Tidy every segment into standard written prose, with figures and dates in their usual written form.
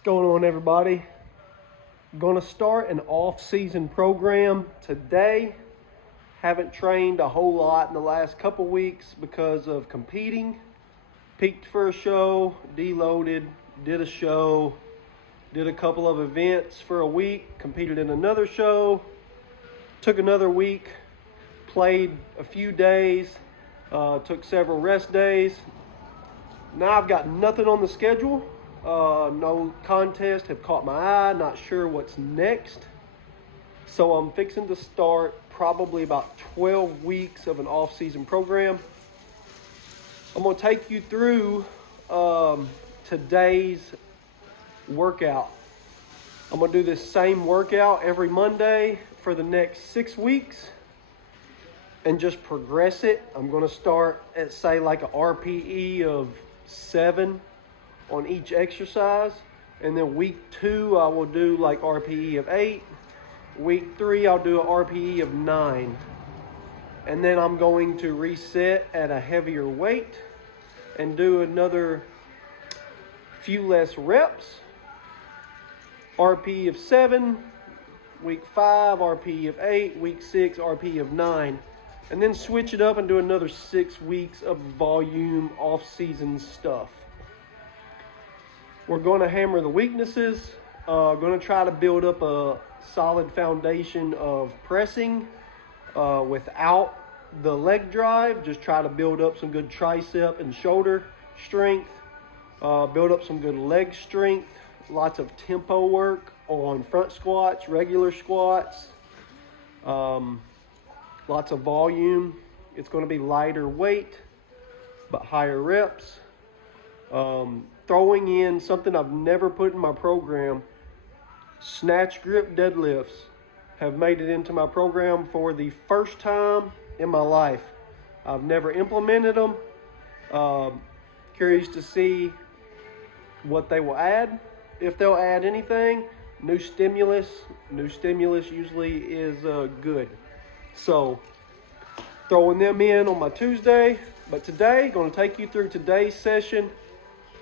What's going on, everybody? Going to start an off-season program today. Haven't trained a whole lot in the last couple weeks because of competing. Peaked for a show, deloaded, did a show, did a couple of events for a week, competed in another show, took another week, played a few days, took several rest days. Now I've got nothing on the schedule. No contests have caught my eye. Not sure what's next. So I'm fixing to start probably about 12 weeks of an off-season program. I'm going to take you through today's workout. I'm going to do this same workout every Monday for the next 6 weeks and just progress it. I'm going to start at, say, like a RPE of 7 on each exercise, and then week 2 I will do like RPE of 8. Week 3 I'll do an RPE of 9, and then I'm going to reset at a heavier weight and do another few less reps. RPE of 7, week 5 RPE of 8, week 6 RPE of 9, and then switch it up and do another 6 weeks of volume off-season stuff. We're going to hammer the weaknesses. Going to try to build up a solid foundation of pressing without the leg drive. Just try to build up some good tricep and shoulder strength. Build up some good leg strength. Lots of tempo work on front squats, regular squats. Lots of volume. It's going to be lighter weight, but higher reps. Throwing in something I've never put in my program. Snatch grip deadlifts have made it into my program for the first time in my life. I've never implemented them. Curious to see what they will add. If they'll add anything. New stimulus usually is good. So throwing them in on my Tuesday. But today, going to take you through today's session.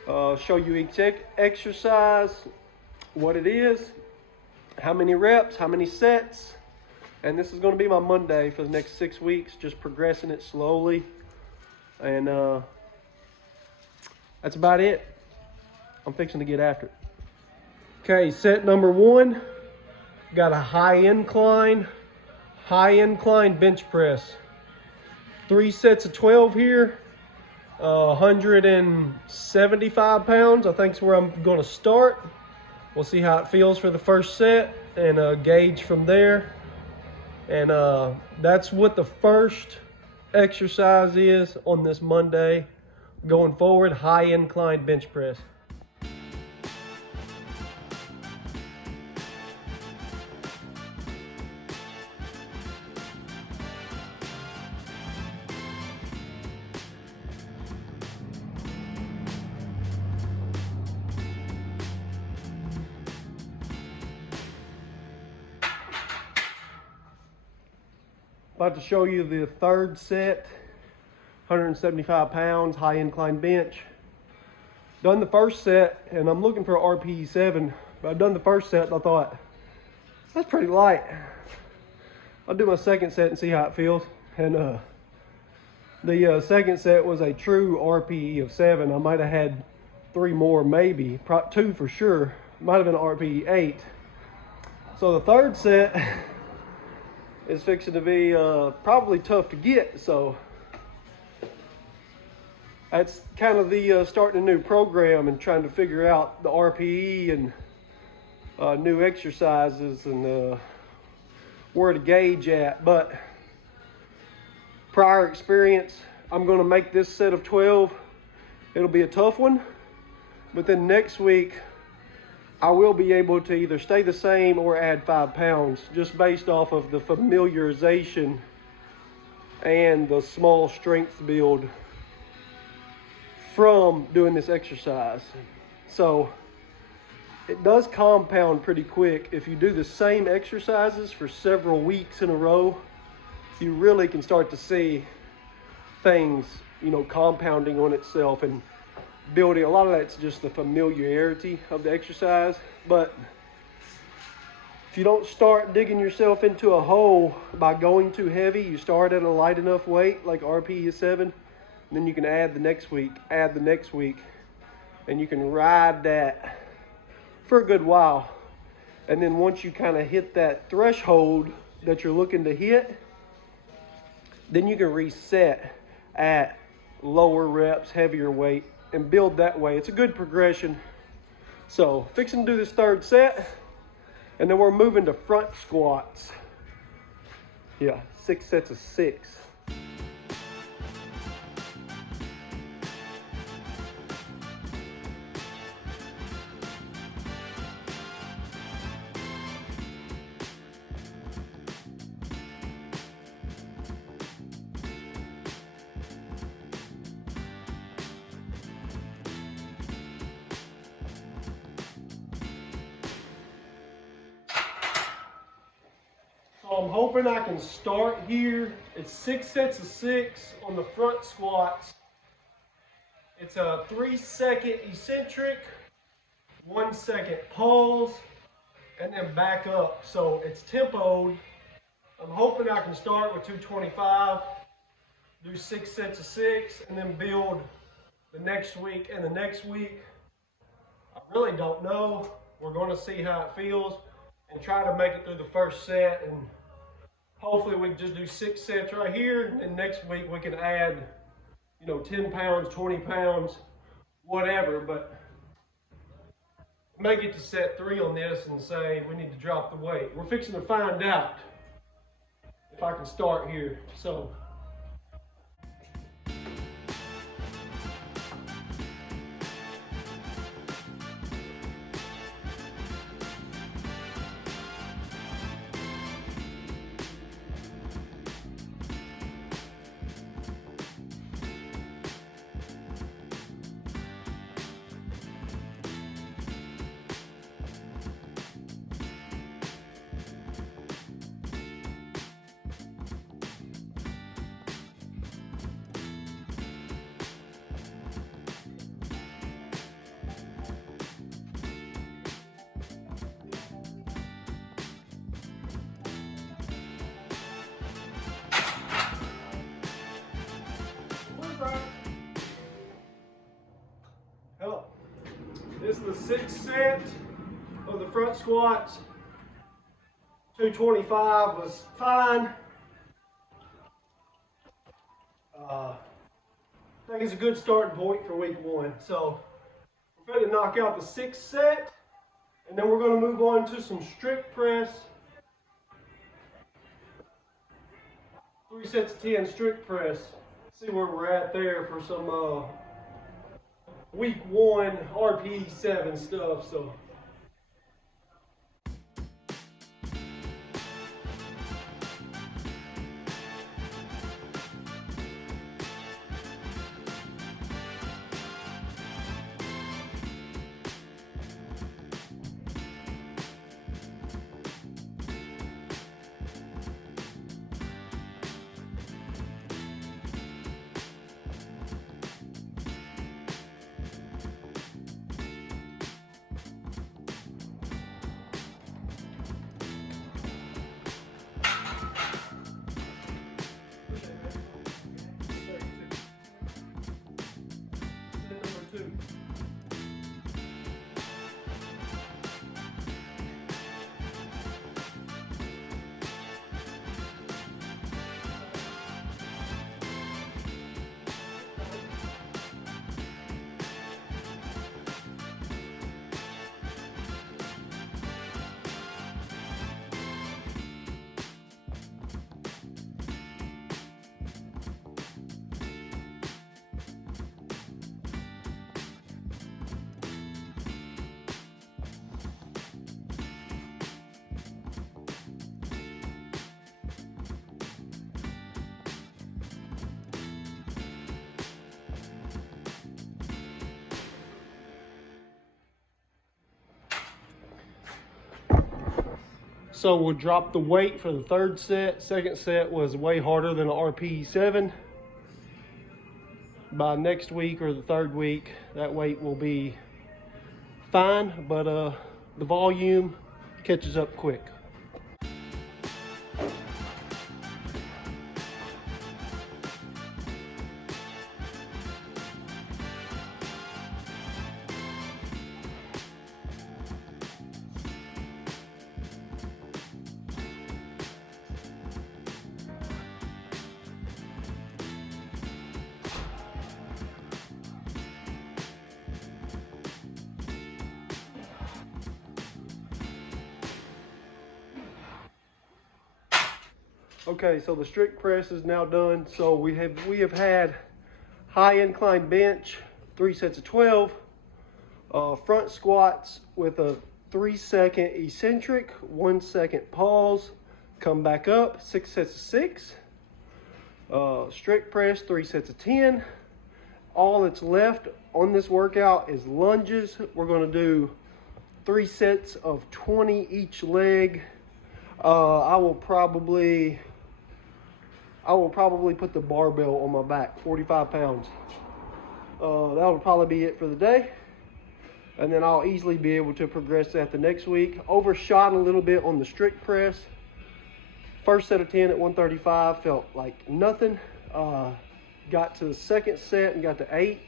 Show you each exercise, what it is, how many reps, how many sets. And this is going to be my Monday for the next 6 weeks, just progressing it slowly. And that's about it. I'm fixing to get after it. Okay, set number 1. Got a high incline bench press. 3 sets of 12 here. 175 pounds, I think is where I'm going to start. We'll see how it feels for the first set and gauge from there. And that's what the first exercise is on this Monday. Going forward, high incline bench press. About to show you the third set, 175 pounds, high incline bench. Done the first set, and I'm looking for RPE 7, but I've done the first set and I thought, that's pretty light. I'll do my second set and see how it feels. And the second set was a true RPE of 7. I might have had 3 more, maybe, 2 for sure. Might have been RPE 8. So the third set is fixing to be probably tough to get, so that's kind of the starting a new program and trying to figure out the RPE and new exercises and where to gauge at. But prior experience, I'm going to make this set of 12. It'll be a tough one, but then next week I will be able to either stay the same or add 5 pounds just based off of the familiarization and the small strength build from doing this exercise. So it does compound pretty quick. If you do the same exercises for several weeks in a row, you really can start to see things, compounding on itself. And building. A lot of that's just the familiarity of the exercise. But if you don't start digging yourself into a hole by going too heavy, you start at a light enough weight like RPE 7, then you can add the next week, and you can ride that for a good while. And then once you kind of hit that threshold that you're looking to hit, then you can reset at lower reps, heavier weight, and build that way. It's a good progression. So fixing to do this third set, and then we're moving to front squats. Yeah, 6 sets of 6. So I'm hoping I can start here. It's 6 sets of 6 on the front squats. It's a 3-second eccentric, 1 second pause, and then back up. So it's tempoed. I'm hoping I can start with 225, do 6 sets of 6, and then build the next week and the next week. I really don't know. We're going to see how it feels and try to make it through the first set, and hopefully we can just do 6 sets right here, and then next week we can add, 10 pounds, 20 pounds, whatever. But make it to set 3 on this and say we need to drop the weight. We're fixing to find out if I can start here. So hello. This is the 6th set of the front squats. 225 was fine. I think it's a good starting point for week 1. So we're going to knock out the 6th set, and then we're going to move on to some strict press. 3 sets of 10 strict press. See where we're at there for some week 1 RPE 7 stuff. So So we'll drop the weight for the 3rd set. 2nd set was way harder than the RPE 7. by next week or the third week, that weight will be fine, but the volume catches up quick. Okay, so the strict press is now done. So we have had high incline bench, 3 sets of 12, front squats with a 3-second eccentric, 1-second pause, come back up, 6 sets of 6, strict press, 3 sets of 10. All that's left on this workout is lunges. We're going to do 3 sets of 20 each leg. I will probably put the barbell on my back, 45 pounds. That'll probably be it for the day. And then I'll easily be able to progress that the next week. Overshot a little bit on the strict press. First set of 10 at 135 felt like nothing. Got to the second set and got to 8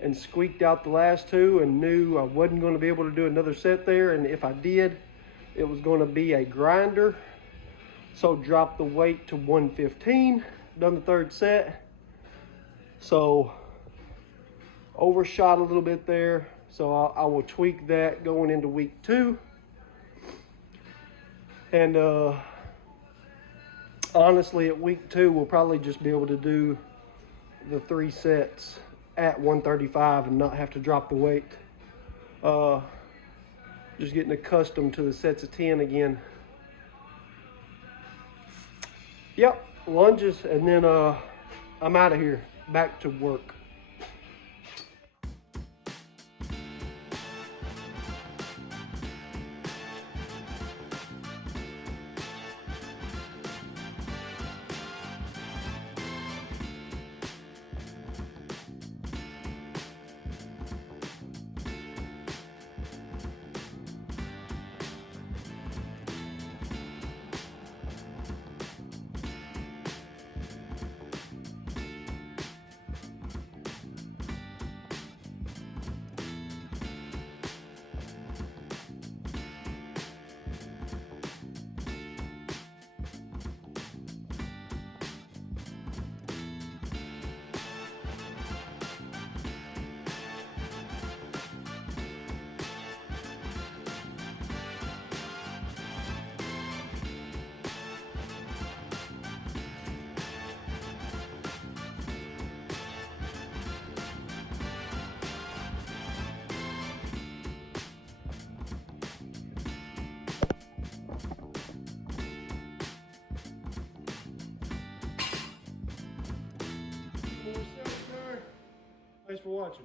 and squeaked out the last 2 and knew I wasn't going to be able to do another set there. And if I did, it was going to be a grinder. So dropped the weight to 115, done the third set. So overshot a little bit there. So I will tweak that going into week 2. And honestly, at week 2, we'll probably just be able to do the 3 sets at 135 and not have to drop the weight. Just getting accustomed to the sets of 10 again. Yep, lunges, and then I'm out of here, back to work. Thanks for watching.